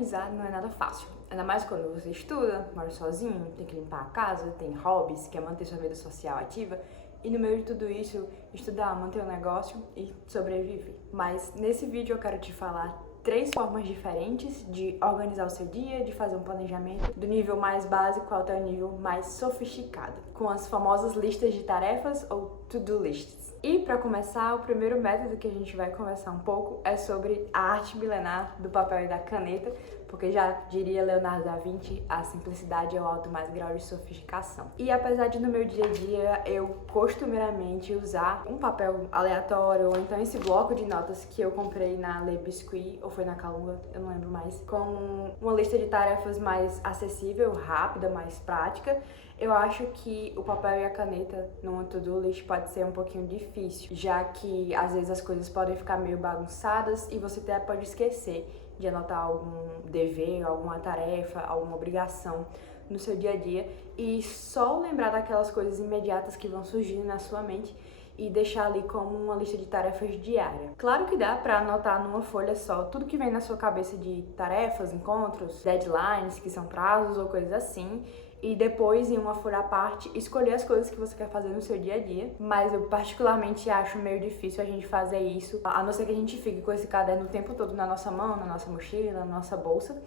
organizar não é nada fácil. Ainda mais quando você estuda, mora sozinho, tem que limpar a casa, tem hobbies, quer manter sua vida social ativa. E no meio de tudo isso, estudar, manter um negócio e sobreviver. Mas nesse vídeo eu quero te falar 3 formas diferentes de organizar o seu dia, de fazer um planejamento do nível mais básico até o nível mais sofisticado, com as famosas listas de tarefas ou to-do lists. E para começar, o primeiro método que a gente vai conversar um pouco é sobre a arte milenar do papel e da caneta, porque já diria Leonardo da Vinci, a simplicidade é o alto mais grau de sofisticação. E apesar de no meu dia a dia eu costumeiramente usar um papel aleatório ou então esse bloco de notas que eu comprei na Le Biscuit ou foi na Calunga, eu não lembro mais, com uma lista de tarefas mais acessível, rápida, mais prática, eu acho que o papel e a caneta numa to-do list pode ser um pouquinho difícil, já que às vezes as coisas podem ficar meio bagunçadas e você até pode esquecer de anotar algum dever, alguma tarefa, alguma obrigação no seu dia a dia e só lembrar daquelas coisas imediatas que vão surgindo na sua mente e deixar ali como uma lista de tarefas diária. Claro que dá para anotar numa folha só tudo que vem na sua cabeça de tarefas, encontros, deadlines, que são prazos ou coisas assim, e depois, em uma folha à parte, escolher as coisas que você quer fazer no seu dia a dia. Mas eu particularmente acho meio difícil a gente fazer isso, a não ser que a gente fique com esse caderno o tempo todo na nossa mão, na nossa mochila, na nossa bolsa,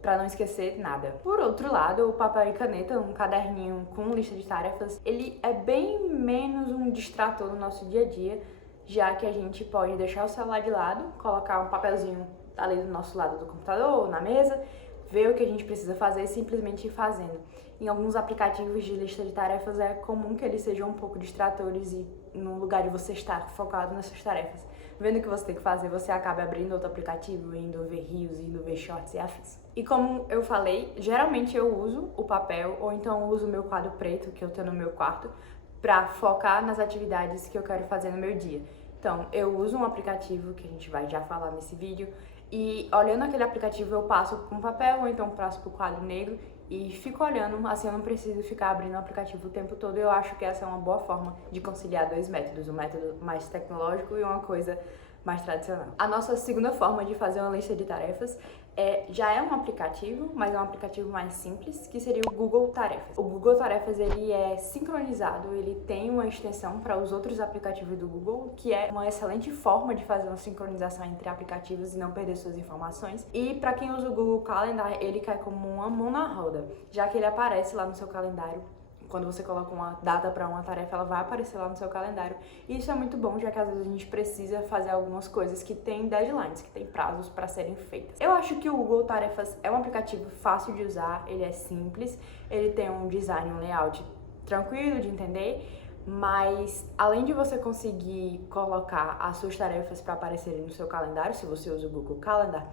para não esquecer nada. Por outro lado, o papel e caneta, um caderninho com lista de tarefas, ele é bem menos um distrator no nosso dia a dia, já que a gente pode deixar o celular de lado, colocar um papelzinho ali do nosso lado do computador, na mesa, ver o que a gente precisa fazer e simplesmente ir fazendo. Em alguns aplicativos de lista de tarefas é comum que eles sejam um pouco distratores e no lugar de você estar focado nessas tarefas, vendo o que você tem que fazer, você acaba abrindo outro aplicativo, indo ver reels, indo ver shorts e afins. E como eu falei, geralmente eu uso o papel ou então eu uso o meu quadro preto que eu tenho no meu quarto para focar nas atividades que eu quero fazer no meu dia. Então, eu uso um aplicativo que a gente vai já falar nesse vídeo e olhando aquele aplicativo eu passo para um papel ou então passo para o quadro negro e fico olhando, assim eu não preciso ficar abrindo o aplicativo o tempo todo. Eu acho que essa é uma boa forma de conciliar 2 métodos, um método mais tecnológico e uma coisa mais tradicional. A nossa segunda forma de fazer uma lista de tarefas já é um aplicativo, mas é um aplicativo mais simples, que seria o Google Tarefas. O Google Tarefas ele é sincronizado, ele tem uma extensão para os outros aplicativos do Google, que é uma excelente forma de fazer uma sincronização entre aplicativos e não perder suas informações. E para quem usa o Google Calendar, ele cai como uma mão na roda, já que ele aparece lá no seu calendário. Quando você coloca uma data para uma tarefa, ela vai aparecer lá no seu calendário. E isso é muito bom, já que às vezes a gente precisa fazer algumas coisas que tem deadlines, que tem prazos para serem feitas. Eu acho que o Google Tarefas é um aplicativo fácil de usar, ele é simples, ele tem um design, um layout tranquilo de entender, mas além de você conseguir colocar as suas tarefas para aparecerem no seu calendário, se você usa o Google Calendar,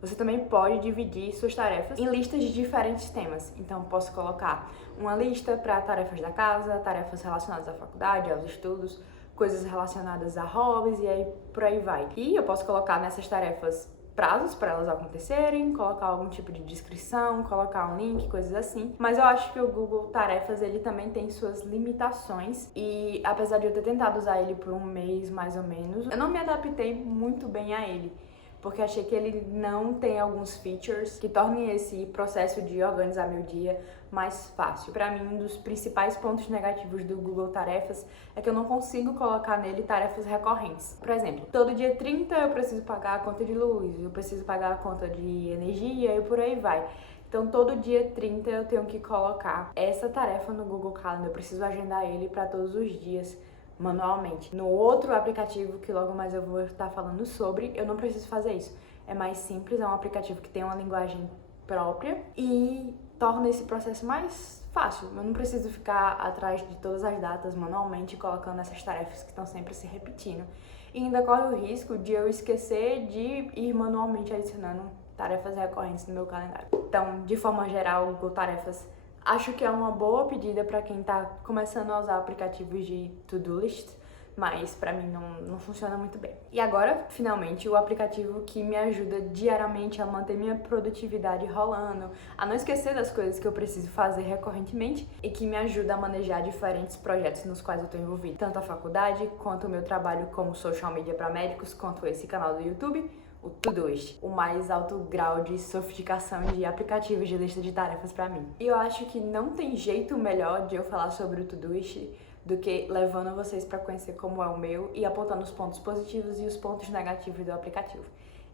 você também pode dividir suas tarefas em listas de diferentes temas. Então, posso colocar uma lista para tarefas da casa, tarefas relacionadas à faculdade, aos estudos, coisas relacionadas a hobbies e aí por aí vai. E eu posso colocar nessas tarefas prazos para elas acontecerem, colocar algum tipo de descrição, colocar um link, coisas assim. Mas eu acho que o Google Tarefas, ele também tem suas limitações e apesar de eu ter tentado usar ele por um mês mais ou menos, eu não me adaptei muito bem a ele, porque achei que ele não tem alguns features que tornem esse processo de organizar meu dia mais fácil. Para mim, um dos principais pontos negativos do Google Tarefas é que eu não consigo colocar nele tarefas recorrentes. Por exemplo, todo dia 30 eu preciso pagar a conta de luz, eu preciso pagar a conta de energia e por aí vai. Então, todo dia 30 eu tenho que colocar essa tarefa no Google Calendar, eu preciso agendar ele para todos os dias manualmente. No outro aplicativo, que logo mais eu vou estar falando sobre, eu não preciso fazer isso. É mais simples, é um aplicativo que tem uma linguagem própria e torna esse processo mais fácil. Eu não preciso ficar atrás de todas as datas manualmente, colocando essas tarefas que estão sempre se repetindo. E ainda corre o risco de eu esquecer de ir manualmente adicionando tarefas recorrentes no meu calendário. Então, de forma geral, o Google Tarefas acho que é uma boa pedida para quem está começando a usar aplicativos de to-do list, mas para mim não funciona muito bem. E agora, finalmente, o aplicativo que me ajuda diariamente a manter minha produtividade rolando, a não esquecer das coisas que eu preciso fazer recorrentemente e que me ajuda a manejar diferentes projetos nos quais eu estou envolvida, tanto a faculdade, quanto o meu trabalho como social media para médicos, quanto esse canal do YouTube, o Todoist, o mais alto grau de sofisticação de aplicativos de lista de tarefas para mim. E eu acho que não tem jeito melhor de eu falar sobre o Todoist do que levando vocês para conhecer como é o meu e apontando os pontos positivos e os pontos negativos do aplicativo.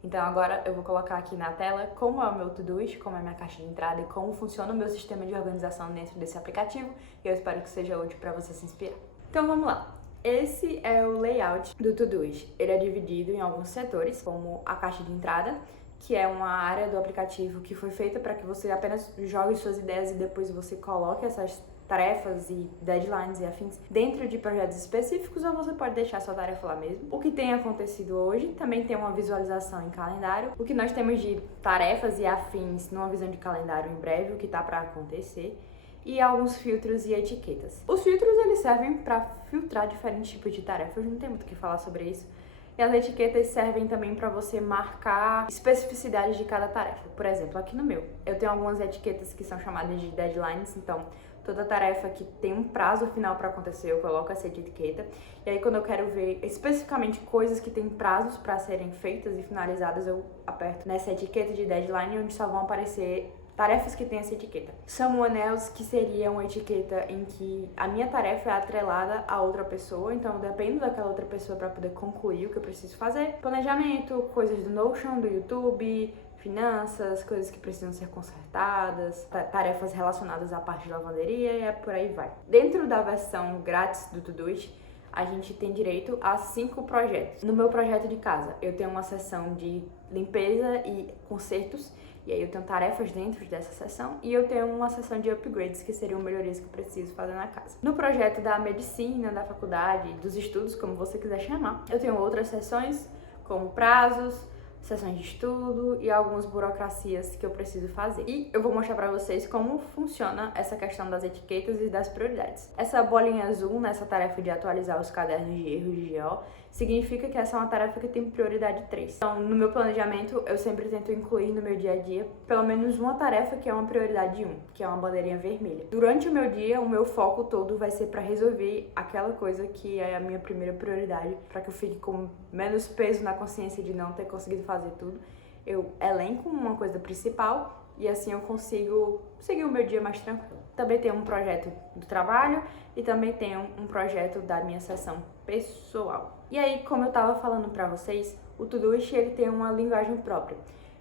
Então agora eu vou colocar aqui na tela como é o meu Todoist, como é a minha caixa de entrada e como funciona o meu sistema de organização dentro desse aplicativo, e eu espero que seja útil para você se inspirar. Então vamos lá. Esse é o layout do Todoist. Ele é dividido em alguns setores, como a caixa de entrada, que é uma área do aplicativo que foi feita para que você apenas jogue suas ideias e depois você coloque essas tarefas e deadlines e afins dentro de projetos específicos, ou você pode deixar sua tarefa lá mesmo. O que tem acontecido hoje também tem uma visualização em calendário, o que nós temos de tarefas e afins numa visão de calendário em breve, o que está para acontecer, e alguns filtros e etiquetas. Os filtros eles servem para filtrar diferentes tipos de tarefas, não tem muito o que falar sobre isso. E as etiquetas servem também para você marcar especificidades de cada tarefa. Por exemplo, aqui no meu, eu tenho algumas etiquetas que são chamadas de deadlines, então toda tarefa que tem um prazo final para acontecer, eu coloco essa etiqueta. E aí, quando eu quero ver especificamente coisas que têm prazos para serem feitas e finalizadas, eu aperto nessa etiqueta de deadline, onde só vão aparecer tarefas que têm essa etiqueta. Someone else, que seria uma etiqueta em que a minha tarefa é atrelada a outra pessoa, então eu dependo daquela outra pessoa para poder concluir o que eu preciso fazer. Planejamento, coisas do Notion, do YouTube, finanças, coisas que precisam ser consertadas, tarefas relacionadas à parte de lavanderia e por aí vai. Dentro da versão grátis do Todoist, a gente tem direito a 5 projetos. No meu projeto de casa, eu tenho uma seção de limpeza e consertos, e aí eu tenho tarefas dentro dessa seção, e eu tenho uma seção de upgrades, que seriam melhorias que eu preciso fazer na casa. No projeto da medicina, da faculdade, dos estudos, como você quiser chamar, eu tenho outras seções, como prazos, sessões de estudo e algumas burocracias que eu preciso fazer. E eu vou mostrar pra vocês como funciona essa questão das etiquetas e das prioridades. Essa bolinha azul nessa tarefa de atualizar os cadernos de erros de GO significa que essa é uma tarefa que tem prioridade 3. Então, no meu planejamento, eu sempre tento incluir no meu dia a dia pelo menos uma tarefa que é uma prioridade 1, que é uma bandeirinha vermelha. Durante o meu dia, o meu foco todo vai ser para resolver aquela coisa que é a minha primeira prioridade, para que eu fique com menos peso na consciência de não ter conseguido fazer tudo. Eu elenco uma coisa principal e assim eu consigo seguir o meu dia mais tranquilo. Também tenho um projeto do trabalho e também tenho um projeto da minha sessão pessoal. E aí, como eu estava falando para vocês, o Todoist ele tem uma linguagem própria.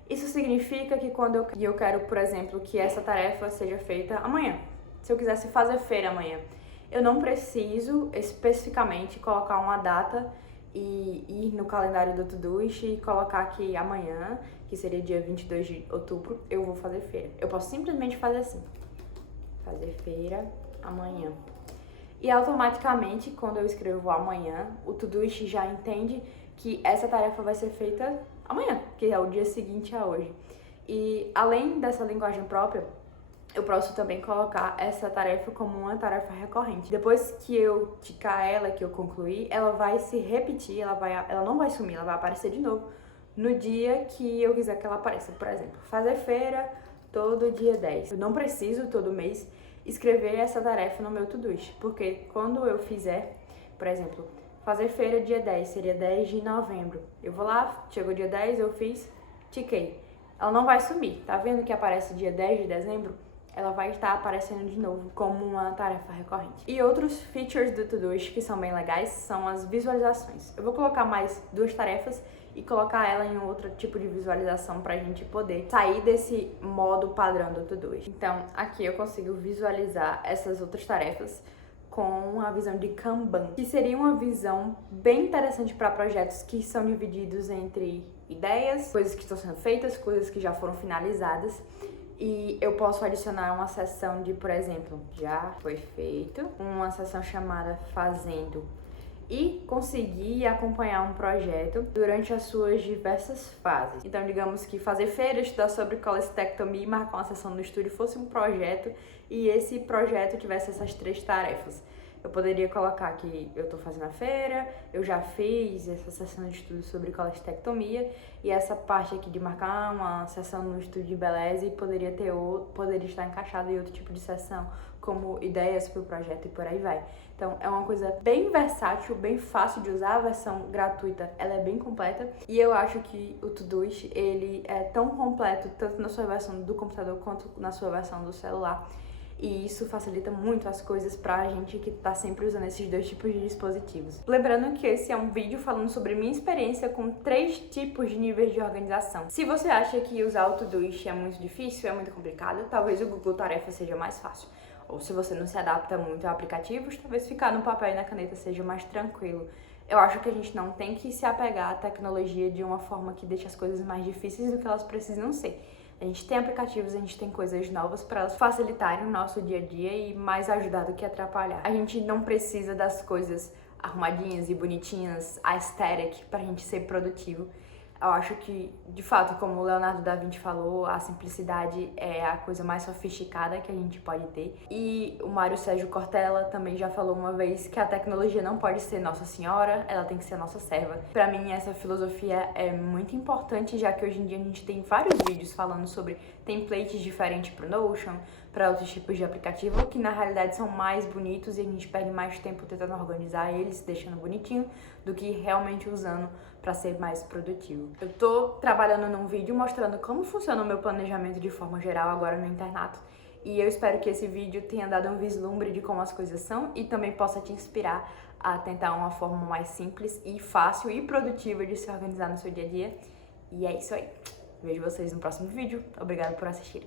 Isso significa que quando eu quero, por exemplo, que essa tarefa seja feita amanhã, se eu quisesse fazer feira amanhã, eu não preciso especificamente colocar uma data e ir no calendário do Todoist e colocar que amanhã, que seria dia 22 de outubro, eu vou fazer feira. Eu posso simplesmente fazer assim, fazer feira amanhã. E automaticamente, quando eu escrevo amanhã, o Todoist já entende que essa tarefa vai ser feita amanhã, que é o dia seguinte a hoje. E além dessa linguagem própria, eu posso também colocar essa tarefa como uma tarefa recorrente. Depois que eu ticar ela, que eu concluir, ela vai se repetir, ela não vai sumir, ela vai aparecer de novo no dia que eu quiser que ela apareça. Por exemplo, fazer feira todo dia 10. Eu não preciso todo mês escrever essa tarefa no meu Todoist, porque quando eu fizer, por exemplo, fazer feira dia 10, seria 10 de novembro. Eu vou lá, chegou dia 10, eu fiz, tiquei. Ela não vai sumir, tá vendo que aparece dia 10 de dezembro? Ela vai estar aparecendo de novo como uma tarefa recorrente. E outros features do Todoist que são bem legais são as visualizações. Eu vou colocar mais 2 tarefas e colocar ela em outro tipo de visualização pra gente poder sair desse modo padrão do Todoist. Então, aqui eu consigo visualizar essas outras tarefas com a visão de Kanban, que seria uma visão bem interessante para projetos que são divididos entre ideias, coisas que estão sendo feitas, coisas que já foram finalizadas. E eu posso adicionar uma seção de, por exemplo, já foi feito, uma seção chamada Fazendo, e conseguir acompanhar um projeto durante as suas diversas fases. Então, digamos que fazer feira, estudar sobre colestectomia e marcar uma sessão no estúdio fosse um projeto e esse projeto tivesse essas 3 tarefas. Eu poderia colocar que eu estou fazendo a feira, eu já fiz essa sessão de estudo sobre colestectomia e essa parte aqui de marcar uma sessão no estúdio de beleza e poderia estar encaixada em outro tipo de sessão, como ideias para o projeto e por aí vai. Então é uma coisa bem versátil, bem fácil de usar, a versão gratuita ela é bem completa e eu acho que o Todoist ele é tão completo tanto na sua versão do computador quanto na sua versão do celular. E isso facilita muito as coisas pra gente que tá sempre usando esses dois tipos de dispositivos. Lembrando que esse é um vídeo falando sobre minha experiência com 3 tipos de níveis de organização. Se você acha que usar o Todoist é muito difícil, é muito complicado, talvez o Google Tarefas seja mais fácil. Ou se você não se adapta muito a aplicativos, talvez ficar no papel e na caneta seja mais tranquilo. Eu acho que a gente não tem que se apegar à tecnologia de uma forma que deixe as coisas mais difíceis do que elas precisam ser. A gente tem aplicativos, a gente tem coisas novas para elas facilitarem o nosso dia a dia e mais ajudar do que atrapalhar. A gente não precisa das coisas arrumadinhas e bonitinhas, aesthetic, pra gente ser produtivo. Eu acho que, de fato, como o Leonardo da Vinci falou, a simplicidade é a coisa mais sofisticada que a gente pode ter. E o Mário Sérgio Cortella também já falou uma vez que a tecnologia não pode ser nossa senhora, ela tem que ser nossa serva. Pra mim, essa filosofia é muito importante, já que hoje em dia a gente tem vários vídeos falando sobre templates diferentes pro Notion, para outros tipos de aplicativo, que na realidade são mais bonitos e a gente perde mais tempo tentando organizar eles, deixando bonitinho, do que realmente usando para ser mais produtivo. Eu tô trabalhando num vídeo mostrando como funciona o meu planejamento de forma geral agora no internato, e eu espero que esse vídeo tenha dado um vislumbre de como as coisas são e também possa te inspirar a tentar uma forma mais simples e fácil e produtiva de se organizar no seu dia a dia. E é isso aí. Vejo vocês no próximo vídeo. Obrigada por assistir.